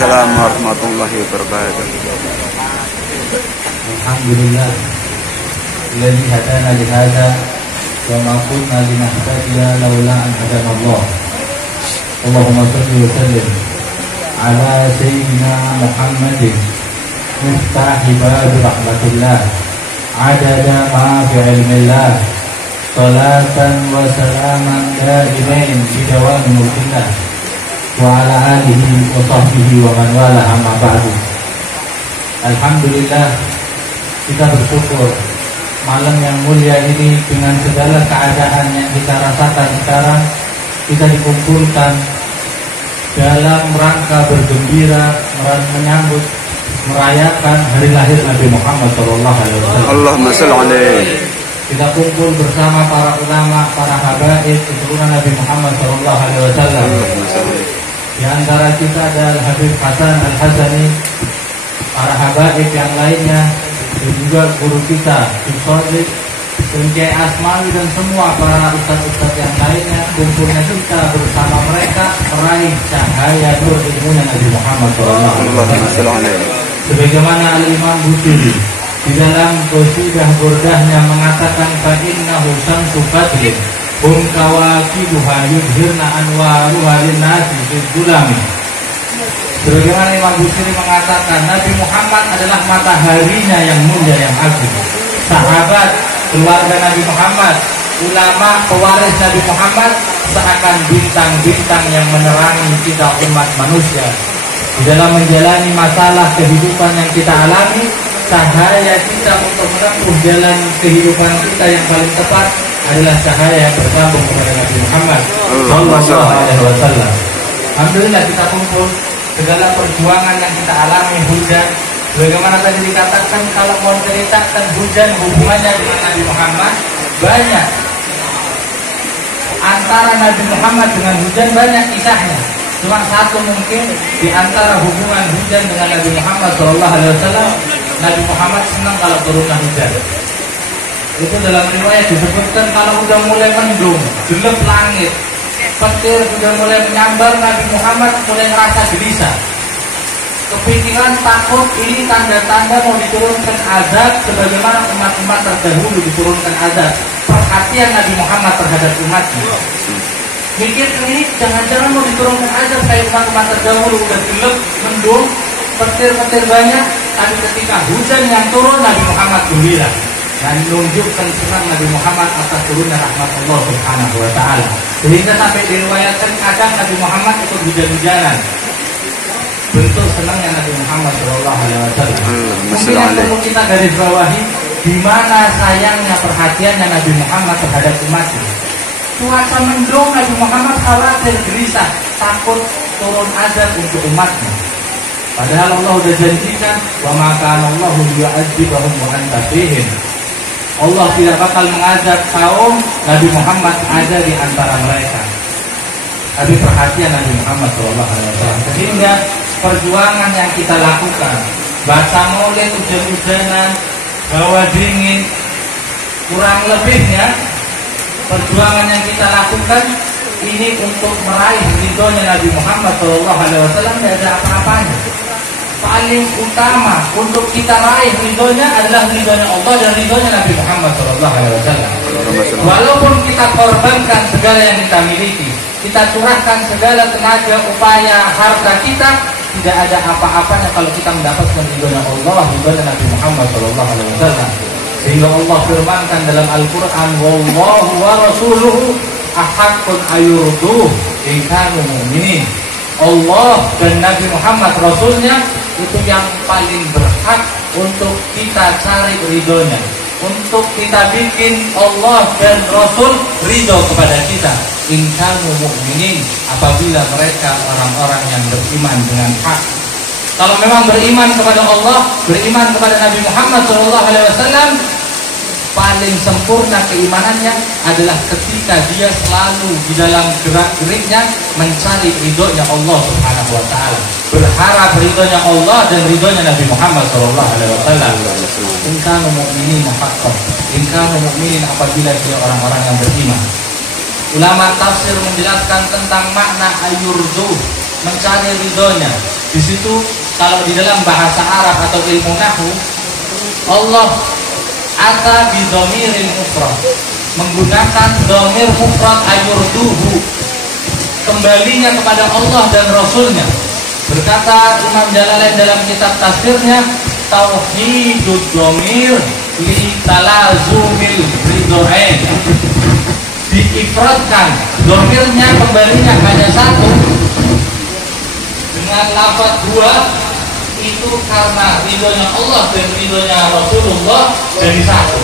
Waalaikumsalam warahmatullahi wabarakatuh. Alhamdulillah alladzi hadana li hadza wa ma kunna linahtadiya laula an hadana Allah. Allahumma shalli wa sallim ala sayyidina Muhammadin miftahi bab rahmatillah adada ma fi ilmillah salatan wa salaman daimain bi dawami mulkillah wa ala alihi wa sahbihi wa man wala amma ba'du. Alhamdulillah, kita bersyukur malam yang mulia ini dengan segala keadaan yang kita rasakan sekarang, kita dikumpulkan dalam rangka bergembira menyambut merayakan hari lahir Nabi Muhammad SAW. Allahumma shalli alaihi. Kita kumpul bersama para ulama, para habaib keturunan Nabi Muhammad SAW. Di antara kita ada Habib Hasan Al-Hasani, para habaib yang lainnya, dan juga guru kita Sodik, Kiai Asmawi, dan semua para ustaz-ustaz yang lainnya. Kumpulnya kita bersama mereka meraih cahaya nur ilmunya Nabi Muhammad SAW. Sebagaimana Al-Imam Busiri di dalam qasidah burdahnya mengatakan fa innahu syamsu fadlin hum kawakibuha yudhirna anwaruha linnasi fid dhulami. Sebagaimana Imam Busiri mengatakan Nabi Muhammad adalah mataharinya yang mulia yang agung. Sahabat, keluarga Nabi Muhammad, ulama, pewaris Nabi Muhammad seakan bintang-bintang yang menerangi kita umat manusia. Di dalam menjalani masalah kehidupan yang kita alami, cahaya kita untuk menempuh jalan kehidupan kita yang paling tepat adalah cahaya yang bersambung kepada Nabi Muhammad Sallallahu Alaihi Wasallam. Alhamdulillah kita kumpul, segala perjuangan yang kita alami, hujan, bagaimana tadi dikatakan, kalau mau ceritakan hujan hubungannya dengan Nabi Muhammad banyak. Antara Nabi Muhammad dengan hujan banyak kisahnya. Cuma satu mungkin di antara hubungan hujan dengan Nabi Muhammad SAW, Nabi Muhammad senang kalau turunnya hujan. Itu dalam riwayat disebutkan kalau udah mulai mendung, gelap langit, petir sudah mulai menyambar, Nabi Muhammad mulai merasa gelisah. Kepikiran, takut ini tanda-tanda mau diturunkan azab sebagaimana umat-umat terdahulu diturunkan azab. Perhatian Nabi Muhammad terhadap umatnya. Mikir ini jangan-jangan mau diturunkan azab kayak umat-umat terdahulu, udah gelap, mendung, petir-petir banyak. Tapi ketika hujan yang turun, Nabi Muhammad gembira dan menunjukkan senang Nabi Muhammad atas turunnya rahmat Allah Subhanahu wa Ta'ala. Sehingga sampai diriwayatkan kadang Nabi Muhammad ikut hujan-hujanan. Bentuk senangnya Nabi Muhammad SAW. Mungkin yang perlu kita garis bawahi, di mana sayangnya perhatiannya Nabi Muhammad terhadap umatnya. Cuaca mendung, Nabi Muhammad khawatir, gelisah, takut turun azab untuk umatnya. Padahal Allah sudah janjikan, wa ma kana Allahu liyu'adzibahum wa anta fihim. Allah tidak bakal mengazab kaum Nabi Muhammad ada di antara mereka. Tapi perhatian Nabi Muhammad SAW. Sehingga perjuangan yang kita lakukan, baca maulid hujan-hujanan, bawa dingin, kurang lebihnya perjuangan yang kita lakukan ini untuk meraih ridhonya Nabi Muhammad SAW. Tidak ada apa-apanya. Paling utama untuk kita raih ridhonya adalah ridhonya Allah dan ridhonya Nabi Muhammad SAW. Walaupun kita korbankan segala yang kita miliki, kita curahkan segala tenaga, upaya, harta kita, tidak ada apa-apanya kalau kita mendapatkan ridhonya Allah, ridhonya Nabi Muhammad SAW. Sehingga Allah firmankan dalam Al-Quran, wallahu wa rasuluhu ahaqqun ayurduh in kanu mu'minin. Allah dan Nabi Muhammad Rasulnya itu yang paling berhak untuk kita cari ridhonya, untuk kita bikin Allah dan Rasul ridho kepada kita. In kanu mu'minin, apabila mereka orang-orang yang beriman dengan hak. Kalau memang beriman kepada Allah, beriman kepada Nabi Muhammad SAW, paling sempurna keimanannya adalah ketika dia selalu di dalam gerak-geriknya mencari ridhonya Allah Subhanahu wa Ta'ala, berharap ridhonya Allah dan ridhonya Nabi Muhammad SAW. In kanu mu'minin haqqan, in kanu mu'minin, apabila dia orang-orang yang beriman. Ulama tafsir menjelaskan tentang makna ayurdu, mencari ridhonya. Di situ kalau di dalam bahasa Arab atau ilmu nahwu, Allah ata bi dhamiril mufrad, menggunakan dhamir mufrad ayurduhu, kembalinya kepada Allah dan Rasulnya. Berkata Imam Jalalain dalam kitab tafsirnya, tauhidud dhamir li talazumil ridhain, diifradkan dhamirnya, kembalinya hanya satu dengan lafaz dua, itu karena ridhonya Allah dan ridhonya Rasulullah dari satu.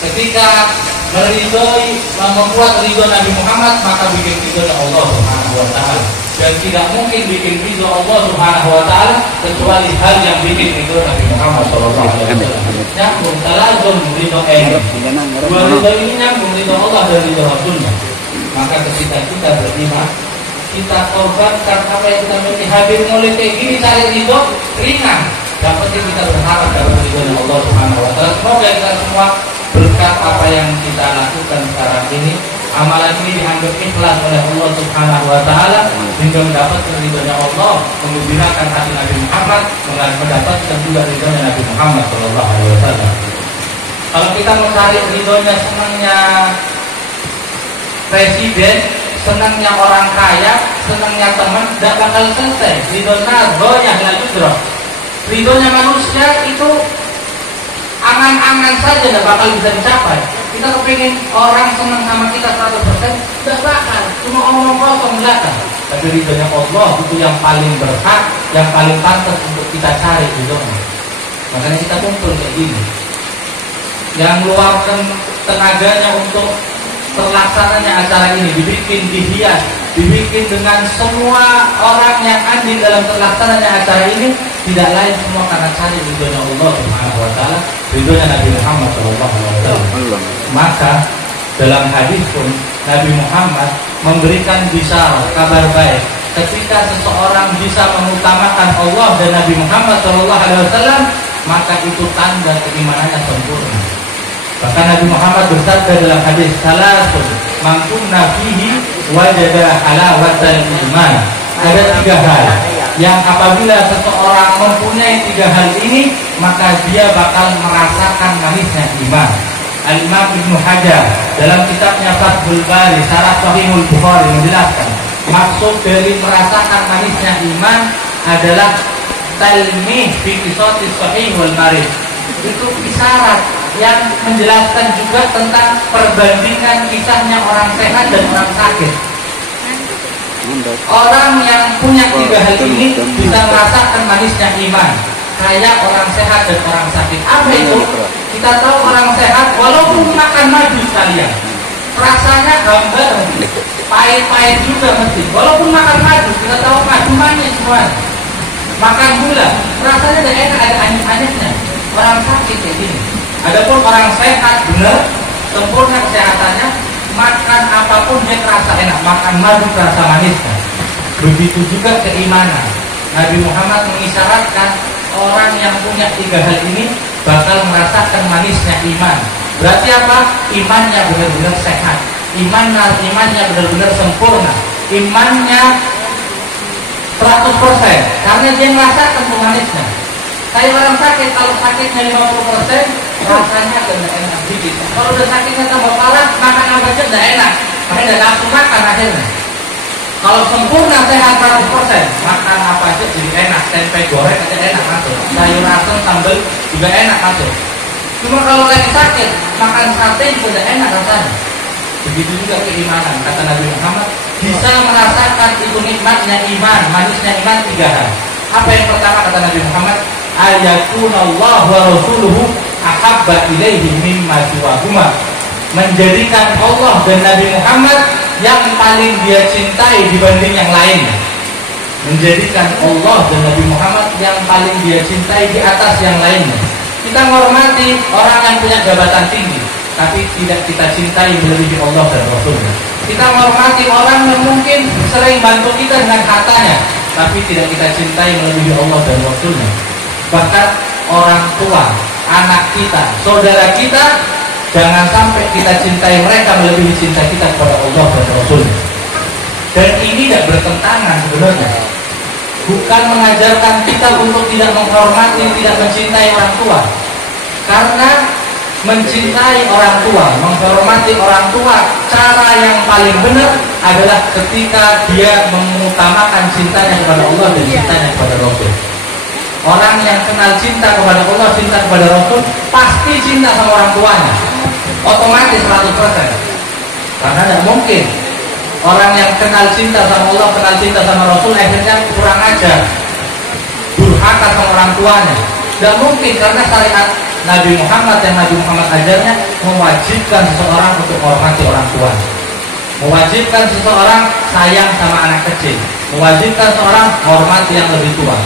Ketika meridhoi, membuat ridho Nabi Muhammad, maka bikin ridhonya Allah Subhanahu wa taala. Dan tidak mungkin bikin ridho Allah Subhanahu wa taala kecuali hal yang bikin ridho Nabi Muhammad sallallahu alaihi wasallam. Nyambung talazum ridho dua ridho ini nyambung, ridho Allah dan ridho Rasulnya. Maka ketika kita beriman, kita korbankan apa yang kita miliki, hadir mulai kayak gini cari ridho ringan. Yang penting kita berharap dapat ridhonya Allah Subhanahu wa taala. Semoga kita semua berkat apa yang kita lakukan sekarang ini, amalan ini dianggap ikhlas oleh Allah Subhanahu wa taala, hingga mendapatkan ridhonya Allah, mengembirakan hati Nabi Muhammad, mendapatkan juga ridhonya Nabi Muhammad sallallahu alaihi wasallam. Kalau kita mencari ridhonya, senangnya presiden, senangnya orang kaya, senangnya teman, tidak bakal selesai. Ridhonya la. Ridhonya manusia itu angan-angan saja tidak bakal bisa dicapai. Kita kepingin orang senang sama kita 100%, tidak bakal, cuma omong kosong belaka. Tapi ridhonya Allah itu yang paling berhak, yang paling pantas untuk kita cari ridhonya. Makanya kita kumpul kayak gini, yang luarkan tenaganya untuk terlaksananya acara ini, dibikin, dihias, dibikin dengan semua orang yang andil dalam terlaksananya acara ini, tidak lain semua karena cari ridhonya Allah Subhanahu wa taala, ridhonya Nabi Muhammad sallallahu alaihi wasallam. Maka dalam hadis pun Nabi Muhammad memberikan bisyarah, kabar baik, ketika seseorang bisa mengutamakan Allah dan Nabi Muhammad sallallahu alaihi wasallam, maka itu tanda keimanannya sempurna. Bahkan Nabi Muhammad bersabda dalam hadis, salasun man kunna fihi wajada halawatal iman. Ada 3 hal yang apabila seseorang mempunyai 3 hal ini, maka dia bakal merasakan manisnya iman. Al-Imam Ibnu Hajar dalam kitabnya Fathul Bari Syarah Sahihul Bukhari menjelaskan, maksud dari merasakan manisnya iman adalah talmih fi qissatis sahih wal marid. Itu isyarat yang menjelaskan juga tentang perbandingan kisahnya orang sehat dan orang sakit. Orang yang punya 3 hal ini bisa merasakan manisnya iman, kayak orang sehat dan orang sakit. Apa itu? Kita tahu orang sehat walaupun makan madu sekalian, rasanya gambar pahit-pahit juga mesti. Walaupun makan madu, kita tahu madu manis semua. Makan gula, rasanya tidak enak, ada anis-anisnya. Orang sakit kayak gini. Adapun orang sehat benar, sempurna kesehatannya, makan apapun dia terasa enak, makan madu terasa manisnya. Begitu juga keimanan. Nabi Muhammad mengisyaratkan orang yang punya 3 hal ini bakal merasakan manisnya iman. Berarti apa? Imannya benar-benar sehat, imannya benar-benar sempurna, imannya 100%, karena dia merasakan manisnya. Kayak orang sakit, kalau sakitnya 50%, rasanya tidak enak sedikit. Kalau udah sakitnya tambah parah, makan apa aja tidak enak, makanya tidak nafsu makan akhirnya. Kalau sempurna sehat 100%, makan apa aja jadi enak, tempe goreng aja enak masuk, sayur asam sambal juga enak masuk. Cuma kalau lagi sakit, makan sate juga tidak enak rasanya. Begitu juga keimanan, kata Nabi Muhammad, bisa merasakan itu nikmatnya iman, manisnya iman 3 hal. Apa yang pertama kata Nabi Muhammad? Ayatunallahu wa rasuluhu ahabba ilaihi mimma siwahuma. Menjadikan Allah dan Nabi Muhammad yang paling dia cintai dibanding yang lainnya. Menjadikan Allah dan Nabi Muhammad yang paling dia cintai di atas yang lainnya. Kita menghormati orang yang punya jabatan tinggi, tapi tidak kita cintai melebihi Allah dan Rasulnya. Kita menghormati orang yang mungkin sering bantu kita dengan hartanya, tapi tidak kita cintai melebihi Allah dan Rasulnya. Bahkan orang tua, anak kita, saudara kita, jangan sampai kita cintai mereka melebihi cinta kita kepada Allah dan Rasulnya. Dan ini tidak bertentangan sebenarnya. bukan mengajarkan kita untuk tidak menghormati, tidak mencintai orang tua. Karena mencintai orang tua, menghormati orang tua, cara yang paling benar adalah ketika dia mengutamakan cintanya kepada Allah dan cintanya kepada Rasul. Orang yang kenal cinta kepada Allah, cinta kepada Rasul, pasti cinta sama orang tuanya, otomatis 100%. Karena tidak mungkin orang yang kenal cinta sama Allah, kenal cinta sama Rasul, akhirnya kurang ajar, durhaka sama orang tuanya. Tidak mungkin, karena syariat Nabi Muhammad yang Nabi Muhammad ajarnya mewajibkan seseorang untuk menghormati orang tua, mewajibkan seseorang sayang sama anak kecil, mewajibkan seseorang hormati yang lebih tua,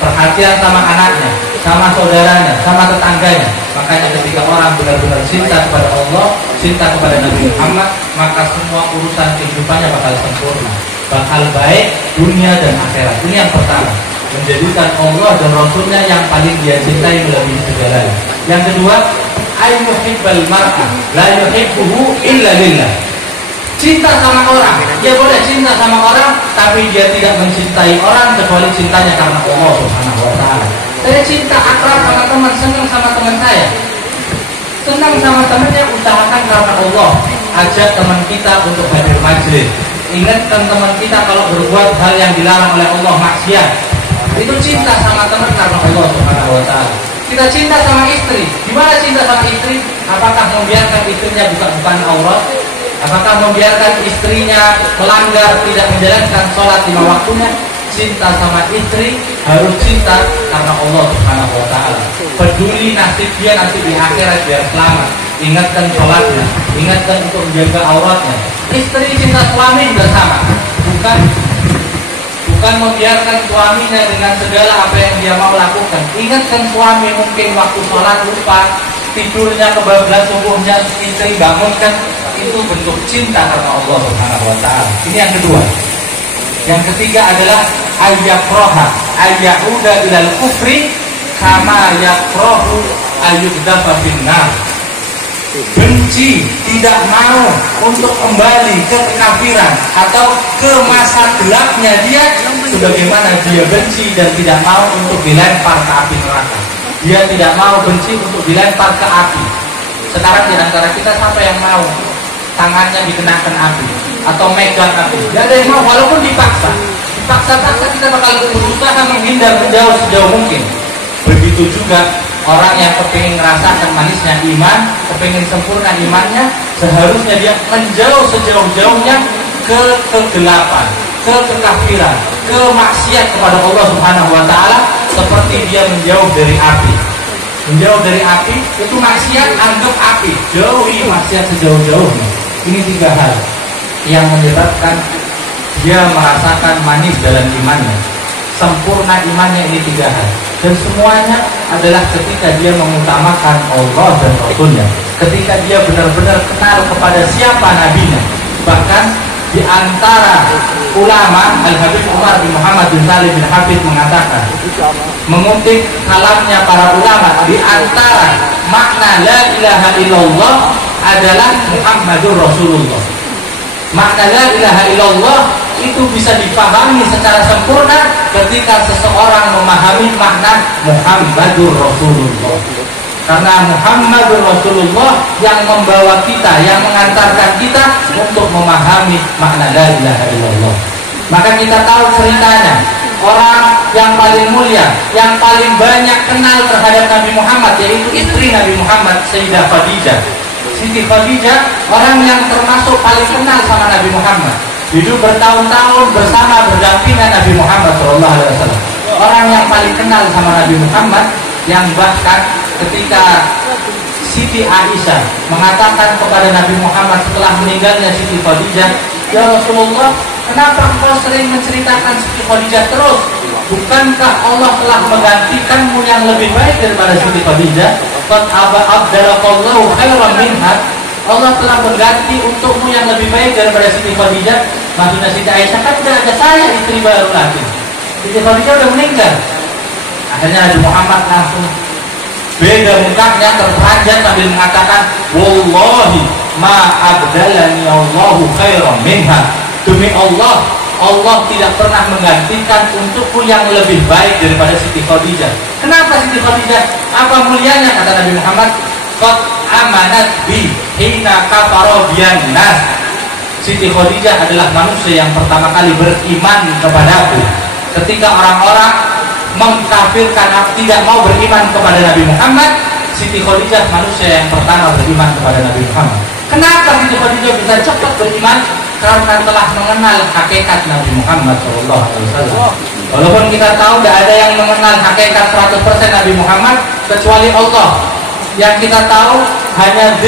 perhatian sama anaknya, sama saudaranya, sama tetangganya. Makanya ketika orang benar-benar cinta kepada Allah, cinta kepada Nabi Muhammad, maka semua urusan kehidupannya bakal sempurna, bakal baik dunia dan akhirat. Ini yang pertama, menjadikan Allah dan Rasulnya yang paling dia cintai melebihi segalanya. Yang kedua, ayyuhibbal mar'a la yuhibbuhu illa lillah. Cinta sama orang, dia boleh cinta sama orang, tapi dia tidak mencintai orang kecuali cintanya karena Allah Subhanahu wa ta'ala. Saya cinta akrab sama teman, senang sama teman saya, senang sama temannya, usahakan karena Allah. Ajak teman kita untuk hadir majlis, ingatkan teman kita kalau berbuat hal yang dilarang oleh Allah, maksiat. Itu cinta sama teman karena Allah Subhanahu wa ta'ala. Kita cinta sama istri, gimana cinta sama istri? Apakah membiarkan istrinya buka-bukaan aurat? Apakah membiarkan istrinya melanggar, tidak menjalankan sholat 5 waktunya? Cinta sama istri harus cinta karena Allah Subhanahu wa ta'ala. Peduli nasib dia nanti di akhirat biar selamat. Ingatkan sholatnya, ingatkan untuk menjaga auratnya. Istri cinta suami bersama, bukan membiarkan suaminya dengan segala apa yang dia mau lakukan. Ingatkan suami mungkin waktu sholat lupa, tidurnya kebablasan, subuhnya istri bangunkan. Itu bentuk cinta karena Allah Subhanahu wa ta'ala. Ini yang kedua. Yang ketiga adalah ayyakraha ayyauda ilal kufri kama yakrahu ayyudafa finnar. Benci, tidak mau untuk kembali ke kekafiran atau ke masa gelapnya dia, sebagaimana dia benci dan tidak mau untuk dilempar ke api neraka. Dia tidak mau benci untuk dilempar ke api. Sekarang di antara kita siapa yang mau tangannya dikenakan api atau megang api? Tidak ada yang mau, walaupun dipaksa kita bakal berusaha menghindar, menjauh sejauh mungkin. Begitu juga orang yang kepingin merasakan manisnya iman, kepingin sempurna imannya, seharusnya dia menjauh sejauh-jauhnya ke kegelapan, ke kekafiran, ke maksiat kepada Allah Subhanahu wa ta'ala, seperti dia menjauh dari api. Menjauh dari api itu maksiat, anggap api, jauhi maksiat sejauh-jauhnya. Ini 3 hal yang menyebabkan dia merasakan manis dalam imannya, sempurna imannya. Ini 3 hal, dan semuanya adalah ketika dia mengutamakan Allah dan Rasulnya, ketika dia benar-benar kenal kepada siapa nabinya. Bahkan di antara ulama, Al-Habib Umar bin Muhammad bin Salim bin Habib mengatakan, mengutip kalamnya para ulama, di antara makna la ilaha illallah adalah Muhammadur Rasulullah. Makna la ilaha illallah itu bisa dipahami secara sempurna ketika seseorang memahami makna Muhammadur Rasulullah. Karena Muhammadur Rasulullah yang membawa kita, yang mengantarkan kita untuk memahami makna la ilaha illallah. Maka kita tahu ceritanya, orang yang paling mulia, yang paling banyak kenal terhadap Nabi Muhammad, yaitu istri Nabi Muhammad, Sayyidah Khadijah. Siti Khadijah orang yang termasuk paling kenal sama Nabi Muhammad, hidup bertahun-tahun bersama berdampingan Nabi Muhammad SAW. Orang yang paling kenal sama Nabi Muhammad, yang bahkan ketika Siti Aisyah mengatakan kepada Nabi Muhammad setelah meninggalnya Siti Khadijah, "Ya Rasulullah, kenapa engkau sering menceritakan Siti Khadijah terus? Bukankah Allah telah menggantikanmu yang lebih baik daripada Siti Khadijah? Qad abdalakallahu khairan minha." Allah telah mengganti untukmu yang lebih baik daripada Siti Khadijah. Maksudnya Siti Aisyah, kan sudah ada saya istri baru lagi. Siti Khadijah sudah meninggal. Akhirnya Nabi Muhammad langsung beda mukanya, terperanjat sambil mengatakan, "Wallahi ma abdalani Allahu khairan minha." Demi Allah, Allah tidak pernah menggantikan untukku yang lebih baik daripada Siti Khadijah. Kenapa Siti Khadijah? Apa mulianya? Kata Nabi Muhammad, qad amanat bi hina kafara biyan nas. Siti Khadijah adalah manusia yang pertama kali beriman kepadaku ketika orang-orang mengkafirkan, tidak mau beriman kepada Nabi Muhammad. Siti Khadijah manusia yang pertama beriman kepada Nabi Muhammad. Kenapa Siti Khadijah bisa cepat beriman? Karena telah mengenal hakikat Nabi Muhammad SAW. Walaupun kita tahu tidak ada yang mengenal hakikat 100% Nabi Muhammad kecuali Allah. Yang kita tahu hanya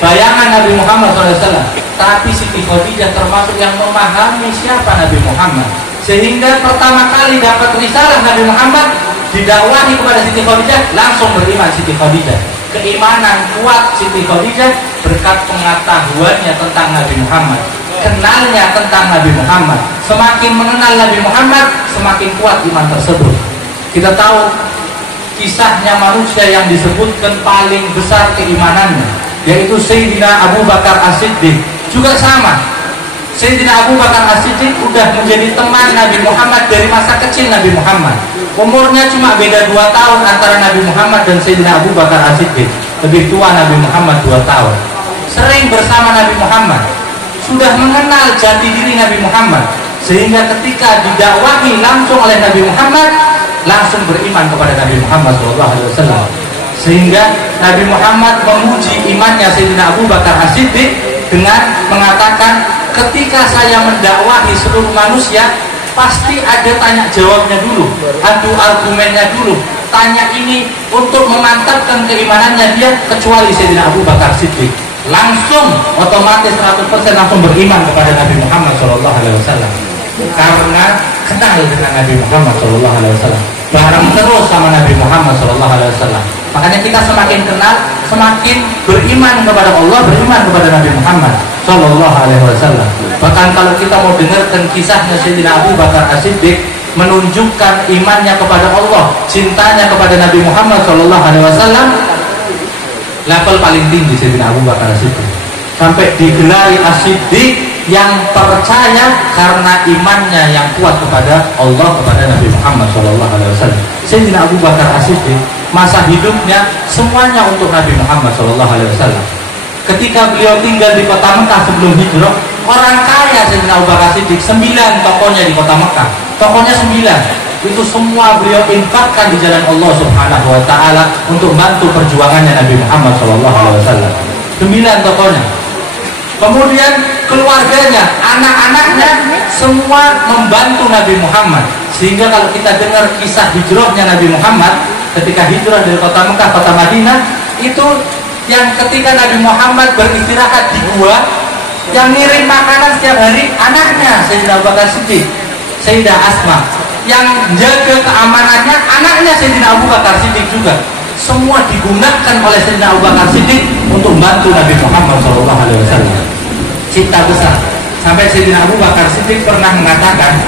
bayangan Nabi Muhammad SAW. Tapi Siti Khadijah termasuk yang memahami siapa Nabi Muhammad, sehingga pertama kali dapat risalah Nabi Muhammad, didakwahi kepada Siti Khadijah, langsung beriman Siti Khadijah. Keimanan kuat Siti Khadijah berkat pengetahuannya tentang Nabi Muhammad, kenalnya tentang Nabi Muhammad. Semakin mengenal Nabi Muhammad, semakin kuat iman tersebut. Kita tahu kisahnya manusia yang disebutkan paling besar keimanannya, yaitu Sayyidina Abu Bakar As-Siddiq. Juga sama, Sayyidina Abu Bakar As-Siddiq sudah menjadi teman Nabi Muhammad dari masa kecil Nabi Muhammad. Umurnya cuma beda 2 tahun antara Nabi Muhammad dan Sayyidina Abu Bakar As-Siddiq. Lebih tua Nabi Muhammad 2 tahun. Sering bersama Nabi Muhammad, sudah mengenal jati diri Nabi Muhammad, sehingga ketika didakwahi langsung oleh Nabi Muhammad, langsung beriman kepada Nabi Muhammad SAW. Sehingga Nabi Muhammad memuji imannya Sayyidina Abu Bakar As-Siddiq dengan mengatakan, ketika saya mendakwahi seluruh manusia, pasti ada tanya jawabnya dulu, adu argumennya dulu. Tanya ini untuk memantapkan keimanannya dia, kecuali Sayyidina Abu Bakar Siddiq. Langsung otomatis 100% langsung beriman kepada Nabi Muhammad SAW. Karena kenal dengan Nabi Muhammad SAW, bareng terus sama Nabi Muhammad SAW. Makanya kita semakin kenal, semakin beriman kepada Allah, beriman kepada Nabi Muhammad SAW. Bahkan kalau kita mau dengarkan kisahnya Sayyidina Abu Bakar As-Siddiq, menunjukkan imannya kepada Allah, cintanya kepada Nabi Muhammad SAW, level paling tinggi Sayyidina Abu Bakar As-Siddiq. Sampai digelari As-Siddiq yang percaya karena imannya yang kuat kepada Allah, kepada Nabi Muhammad SAW. Sayyidina Abu Bakar As-Siddiq masa hidupnya semuanya untuk Nabi Muhammad SAW. Ketika beliau tinggal di kota Mekah sebelum hijrah, orang kaya Sayyidina Abu Bakar As-Siddiq, 9 tokonya di kota Mekah. Tokonya 9. Itu semua beliau infakkan di jalan Allah Subhanahu wa taala untuk bantu perjuangannya Nabi Muhammad SAW. 9 tokonya. Kemudian keluarganya, anak-anaknya semua membantu Nabi Muhammad. Sehingga kalau kita dengar kisah hijrahnya Nabi Muhammad ketika hijrah dari kota Mekah kota Madinah, itu yang ketika Nabi Muhammad beristirahat di gua, yang ngirim makanan setiap hari anaknya Sayyidina Abu Bakar Siddiq, Sayyidah Asma. Yang jaga keamanannya anaknya Sayyidina Abu Bakar Siddiq juga. Semua digunakan oleh Sayyidina Abu Bakar Siddiq untuk membantu Nabi Muhammad SAW. Cinta besar. Sampai Sayyidina Abu Bakar Siddiq pernah mengatakan,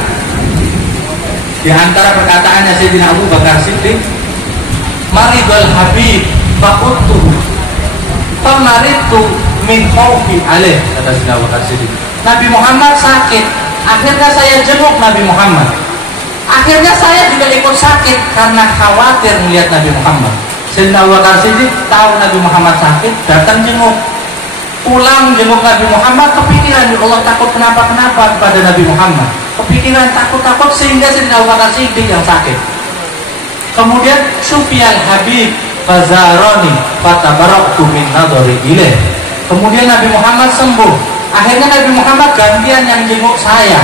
di antara perkataannya Sayyidina Abu Bakar Siddiq, maridul habib faquttuhu famaritu min khawfi alaih, kata Sayyidina Abu Bakar Siddiq. Nabi Muhammad sakit, akhirnya saya jenguk Nabi Muhammad. Akhirnya saya juga ikut sakit karena khawatir melihat Nabi Muhammad. Sayyidina Abu Bakar Siddiq tahu Nabi Muhammad sakit, datang jenguk. Pulang jenguk Nabi Muhammad, kepikiran, ya Allah, takut kenapa-kenapa kepada Nabi Muhammad. Kepikiran takut-takut sehingga Sayyidina Abu Bakar Siddiq yang sakit. Kemudian Sufyan Habib fazaroni fatabaraktu min nadhari ilaih. Kemudian Nabi Muhammad sembuh. Akhirnya Nabi Muhammad gantian yang jenguk saya.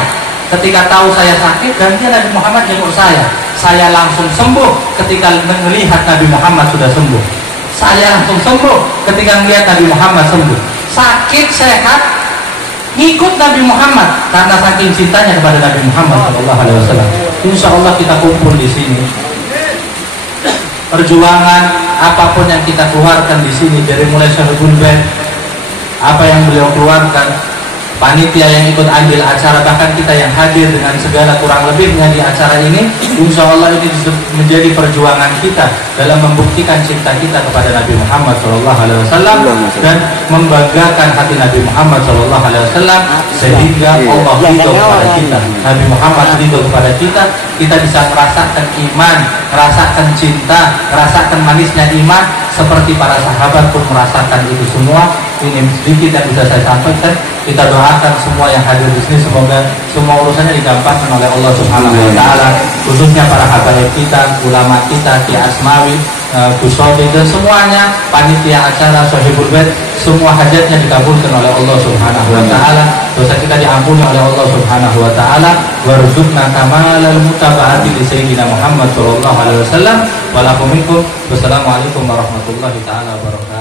Ketika tahu saya sakit, gantian Nabi Muhammad jenguk saya. Saya langsung sembuh ketika melihat Nabi Muhammad sudah sembuh. Saya langsung sembuh ketika melihat Nabi Muhammad sembuh. Sakit sehat ngikut Nabi Muhammad karena saking cintanya kepada Nabi Muhammad SAW. Insya Allah kita kumpul di sini. Perjuangan apapun yang kita keluarkan di sini, dari mulai Syariful Bait, apa yang beliau keluarkan, panitia yang ikut andil acara, bahkan kita yang hadir dengan segala kurang lebihnya di acara ini, insya Allah ini menjadi perjuangan kita dalam membuktikan cinta kita kepada Nabi Muhammad SAW dan membanggakan hati Nabi Muhammad SAW, sehingga Allah ridho kepada kita, Nabi Muhammad ridho kepada kita, kita bisa merasakan iman, merasakan cinta, merasakan manisnya iman seperti para sahabat pun merasakan itu semua. Ini sedikit yang bisa saya sampaikan. Kita doakan semua yang hadir di sini, semoga semua urusannya digampangkan oleh Allah Subhanahu wa taala, khususnya para habaib kita, ulama kita, Ki Asmawi, Gus Sodik, dan semuanya panitia acara Sohibul Bait, semua hajatnya dikabulkan oleh Allah Subhanahu wa taala, dosa kita diampuni oleh Allah Subhanahu wa taala, warzuqna kamalal mutaba'ati li sayyidina Muhammad sallallahu alaihi wasallam wa lakum minkum. Wassalamualaikum warahmatullahi taala wabarakatuh.